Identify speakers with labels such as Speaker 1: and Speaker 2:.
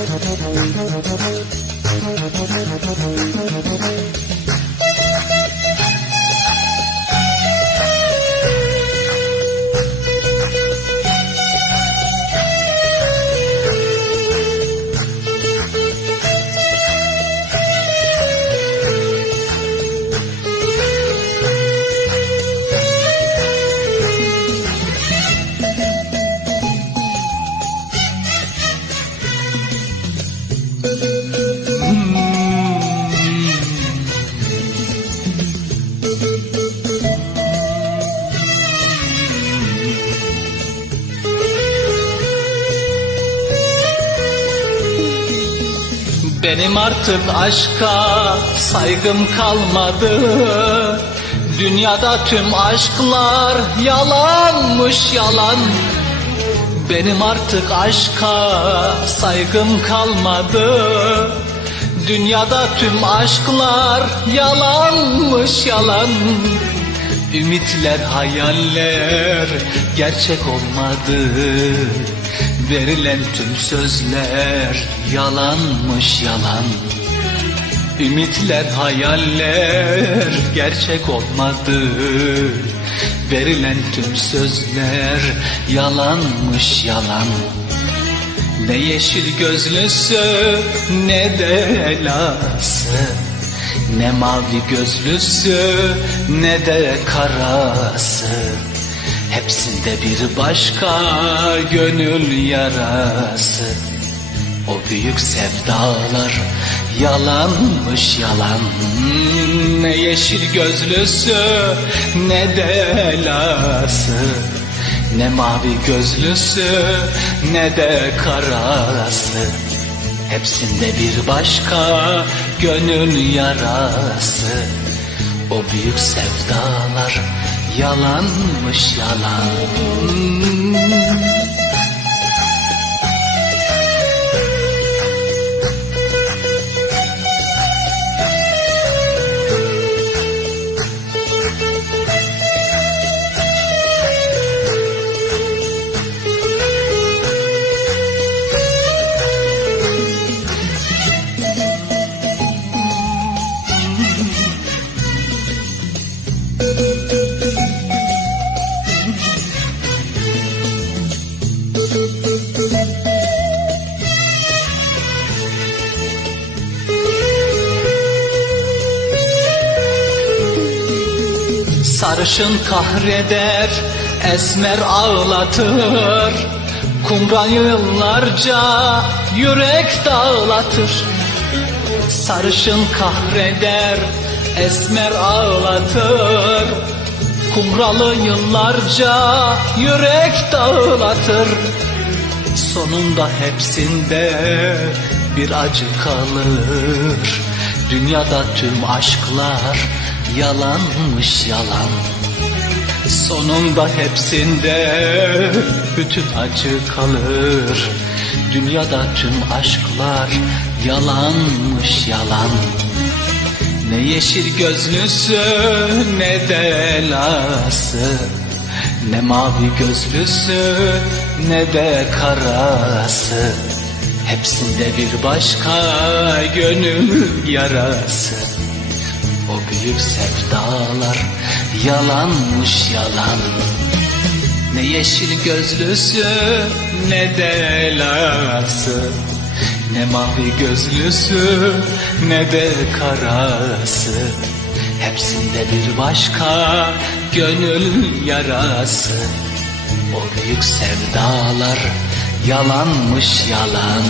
Speaker 1: Thank you. Benim artık aşka saygım kalmadı. Dünyada tüm aşklar yalanmış yalan. Benim artık aşka saygım kalmadı. Dünyada tüm aşklar yalanmış yalan. Ümitler, hayaller gerçek olmadı Verilen tüm sözler yalanmış yalan. Ümitler, hayaller gerçek olmadı. Verilen tüm sözler yalanmış yalan. Ne yeşil gözlüsü ne de elası. Ne mavi gözlüsü ne de karası Hepsinde bir başka gönül yarası. O büyük sevdalar yalanmış yalan. Ne yeşil gözlüsü ne de elası. Ne mavi gözlüsü ne de karası. Hepsinde bir başka gönül yarası. O büyük sevdalar yalanmış yalan Sarışın kahreder, esmer ağlatır. Kumral yıllarca yürek dağlatır. Sarışın kahreder, esmer ağlatır. Kumralı yıllarca yürek dağlatır. Sonunda hepsinde bir acı kalır Dünyada tüm aşklar yalanmış yalan. Sonunda hepsinde bütün acı kalır. Dünyada tüm aşklar yalanmış yalan. Ne yeşil gözlüsü ne de elası. Ne mavi gözlüsü ne de karası Hepsinde bir başka gönül yarası. O büyük sevdalar yalanmış yalan. Ne yeşil gözlüsü ne de elası Ne mavi gözlüsü ne de karası. Hepsinde bir başka gönül yarası O büyük sevdalar yalanmış yalan